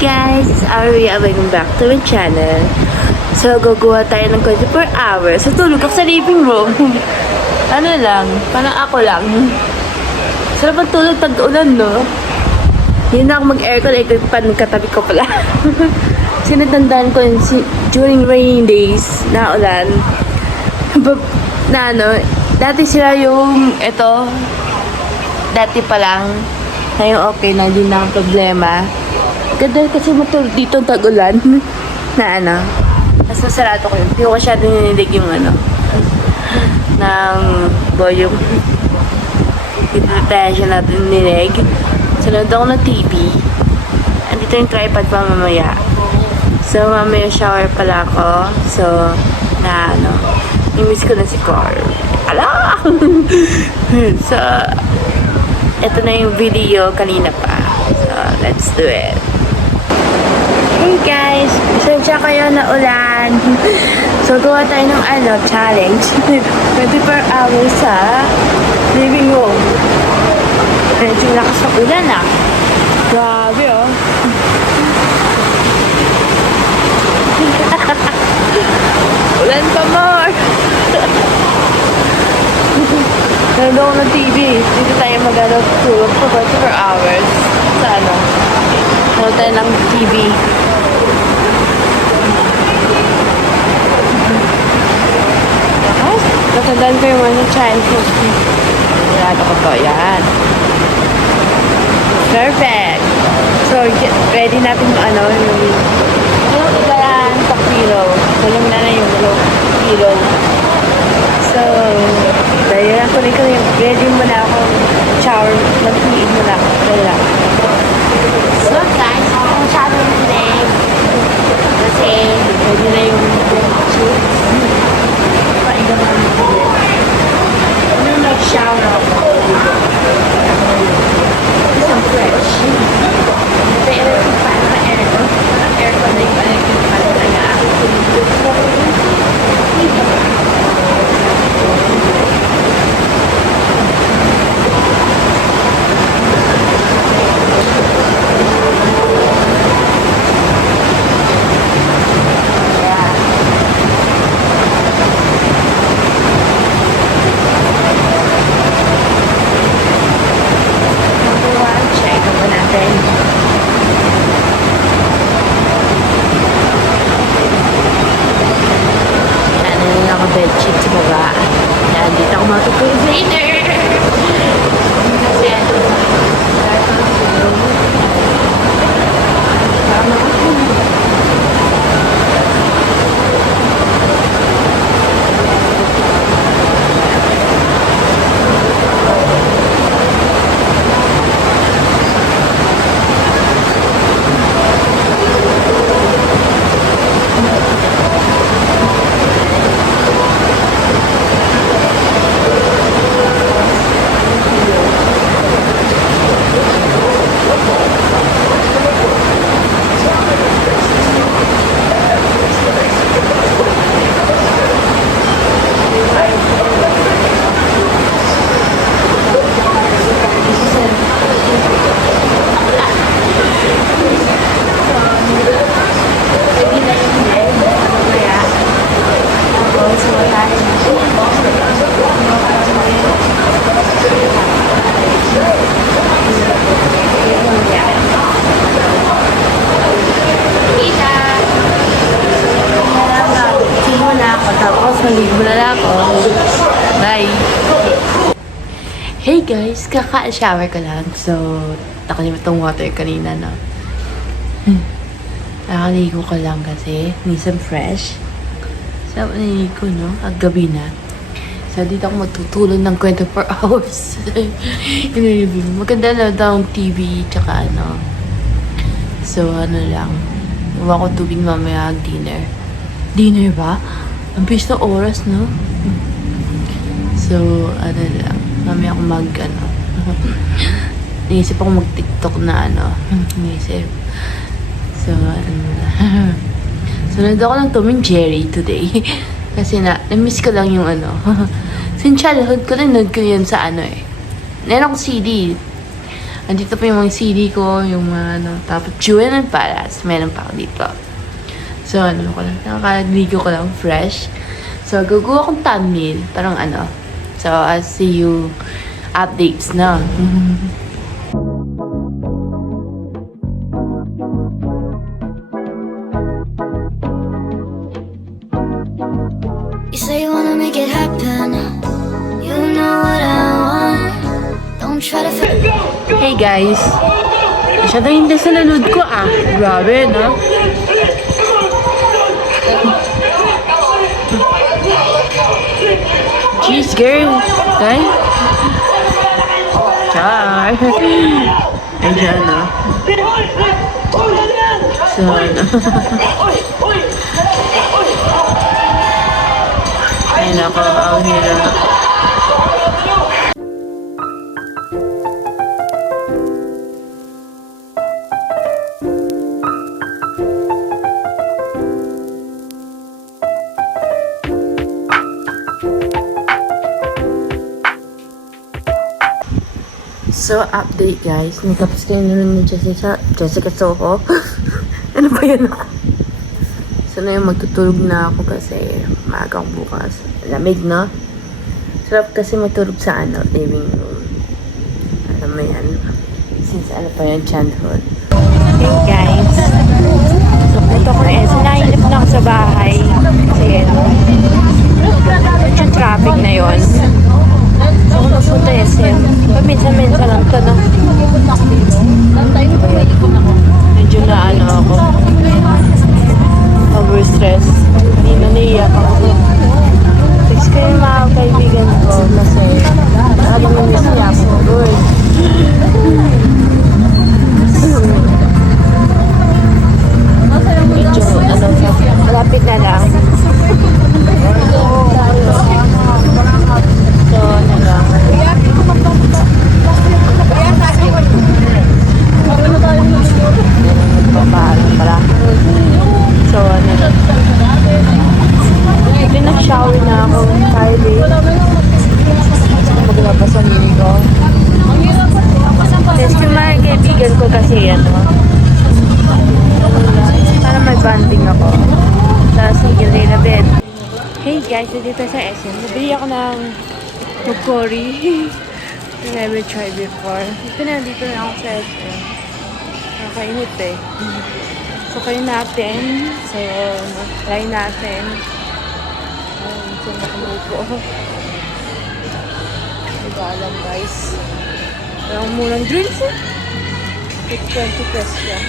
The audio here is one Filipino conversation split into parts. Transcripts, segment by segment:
guys! It's Aria. Welcome back to my channel. So, gagawa tayo ng 24 hours. So, tulog ako sa living room. Ano lang, parang ako lang. Sarap ang tulog tag-ulan, no? Hindi na ako mag-aircon, pa katabi ko pala. Sinatandaan ko yun during rainy days na ulan. Na ano, dati sila yung, dati pa lang, ngayon okay na, hindi na ang problema. Ganda kasi matulog dito tag-ulan na ano. Tapos nasarado ko yun. Hindi ko masyado ninilig yung ano ng volume. Iprepayan siya natin nilig. Sunod ako ng TV. Andito yung tripod pa mamaya. So mamaya shower pala ako. So na ano, i-miss ko na si Carl. Ala! So ito na yung video kanina pa. So let's do it. Hey guys! Pasensya kayo na ulan. So, gawa tayo ng challenge. 24 hours sa living room. Medyo lakas sa ulan Grabe Ulan pa more! Nanonood ako ng TV. Dito tayo tulog for 24 hours. Sa nanonood tayo ng TV. Natandaan ko yung childhood. Nalala ko to. Yan. Perfect. So, ready natin yung iba yan, takpilo. Walang na yung kilo. So, dahil lang tuloy ko yung ready muna ako. Shower. Mag-iin muna ako. Kaya. So, guys, masyado today. Kasi, ready na yung shoot. Shower ako. Isang fresh. Pero paano aircon? Aircon na yung electric fan talaga. Bedsheet sa baba. Yan, dito ako matutulog later. Kasi maligo na lang ako. Bye! Hey guys! Kaka-shower ko lang. So, nakalimit tong water kanina, no? Nakaligo ko lang kasi. Nisang fresh. So, naligo, no? At gabi na. So, dito ako matutulog ng 24 hours. Maganda na daw ang TV, tsaka So, lang. Huwag ko tubig mamaya dinner. Dinner ba? Ang bilis na oras, no? So, lang. Mamaya ako Naisip ako mag-TikTok na Naisip. So, Sunod ako ng Tom and Jerry today. Kasi na-miss ko lang yung Since childhood ko, nanood ko yun sa Meron akong CD. Andito pa yung mga CD ko, yung mga ano. Tapos, Jewel and Palace. Meron pa ako dito. So, ano ko lang. Nakakaligo ko lang fresh. So, gagawa akong thumbnail. Parang ano. So, I'll see you updates na. You say you wanna make it happen. You know what I want. Don't try to Hey guys! Masyado hindi sa lalod ko ah. Grabe, no? Jeez, girl. Okay? Char. Ayan, no? So, ano? Ay, nako. Ang hirap. So, update guys. Natapos kayo na ni Jessica Soho. Ano ba yan ako? So, na yung magtutulog na ako kasi maagang bukas. Lamig, no? Sarap kasi matulog sa ano, living room. Alam mo yan. Since ano pa yan, childhood. Hey guys. So, punta ko na eh. Sinahinip na ako sa bahay. Kasi ano, yung traffic na yon. So, kung napunta SM, paminsan-minsan lang ito, no? Medyo na ano ako. Overstress. Hindi na naiyak ako. Text ko yung mga kaibigan ko kasi alam mo miss niya ako. Lord. Medyo ano, malapit na lang. So, ano lang. Papaalam pala. So, ano lang. Nag-shower na ako Friday. Maglabas ang mini ko. Tapos yung mga kaibigan ko kasi ano. Para may bonding ako. Tapos higil na bed. Hey guys, dito sa SM. Nabili ako ng Mokori. I never tried before. Ito na, dito na ako sa SM. Nakakainit eh. So, kayo natin. So, try natin. Ayun, so nakumupo. Diba alam guys. Parang murang drinks eh. 20 pesos yan.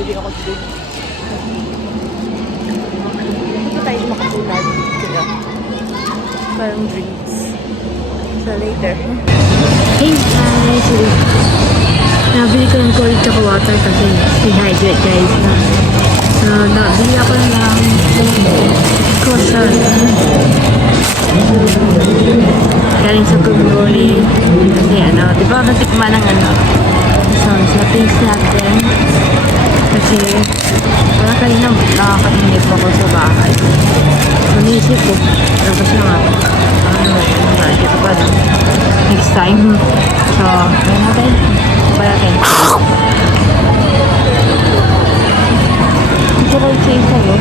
Bili ako dito. Hindi tayo makatulad. Kaya, parang drinks. So, later. Hey guys! Nabili ko ng cold tsaka water kasi dehydrate guys na. So, nabili ako ng croissant. Galing sa Kumuli. Kasi ano, di ba natikman ng ano? So, taste natin. Kasi, wala kanina nakakainip ako sa bahay. So, naisip ko, tapos na nga. Nakikita pa lang. Next time. So, gawin natin. Ba natin. Ito ko yung sa'yo.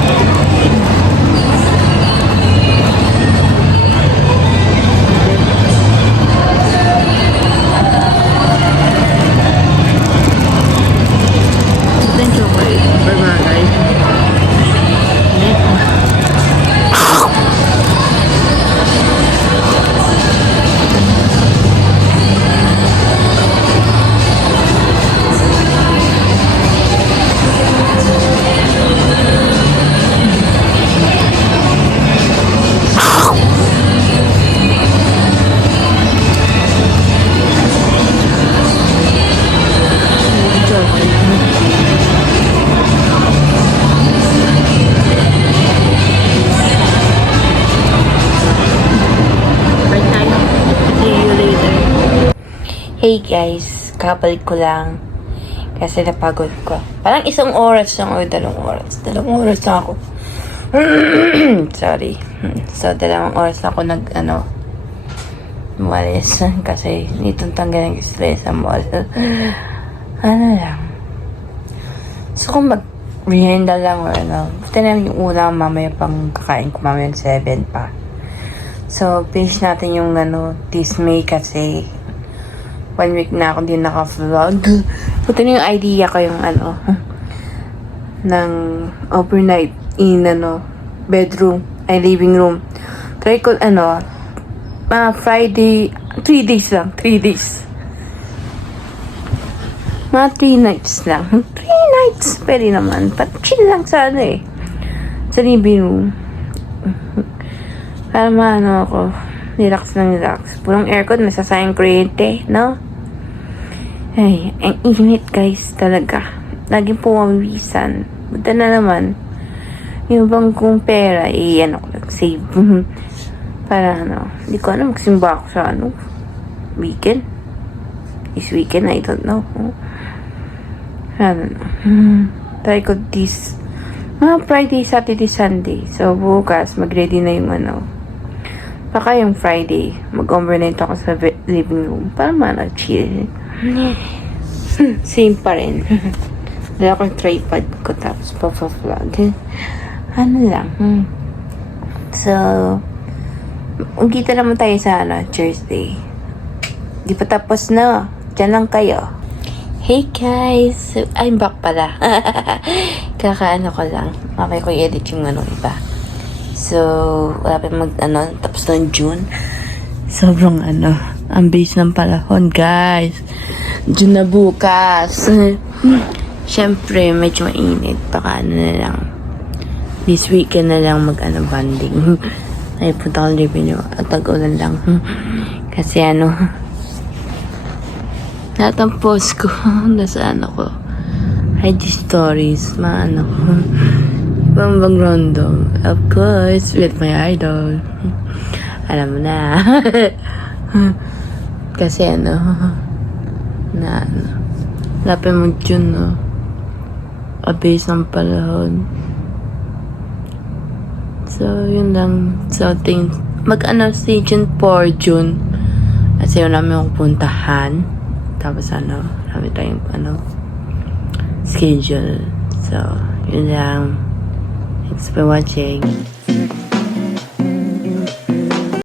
Hey guys, kapalik ko lang kasi napagod ko. Parang isang oras lang o 2 oras. 2 oras na ako. Sorry. So, 2 oras na ako umalis. Kasi nitong tanggalan yung stress sa mall. Ano lang. So kung mag-rehinda lang or ano, buti na lang yung ulam mamaya pang kakain ko mamaya 7 pa. So, finish natin yung ano, this May kasi 1 week na ako din naka-vlog. Buti na yung idea ko yung ano, ng overnight in ano, bedroom, ay living room. Try ko ano, mga Friday, 3 days lang, 3 days. Mga 3 nights lang. 3 nights, pwede naman. Pat chill lang sa ano eh. Sa living room. Para maano ako, relax lang relax. Purong aircon, masasayang kuryente, no? Ay, ang init guys, talaga. Laging pumawisan. Buta na naman. Yung bang kong pera, ano ko lang, save. Para ano, hindi ko alam, magsimba ako sa ano, weekend. This weekend, I don't know. I don't know. Try ko this, mga Friday, Saturday, Sunday. So, bukas, mag-ready na yung ano, baka yung Friday, mag-overnight ako sa living room para mana chill. Same pa rin. Dala ko yung tripod ko tapos pa-vlog. Ano lang. So, kita naman tayo sa ano, Thursday. Di pa tapos na. Diyan lang kayo. Hey guys! I'm back pala. Kakaano ko lang. Okay ko i-edit yung ano iba. So, wala pa tapos ng June. Sobrang ang bilis ng panahon, guys. June na bukas. Siyempre, medyo mainit. Baka na lang. This weekend na lang banding. Ay, punta ko living nyo. At tag-ulan lang. Kasi lahat ng post ko, nasa ko. IG stories, Bambang Random. Of course, with my idol. Alam mo na. Kasi lapit mag-June, no? Abis ng panahon. So, yun lang. So, mag-si June 4 June. Kasi yun namin akong puntahan. Tapos namin tayong schedule. So, yun lang. Thanks for watching.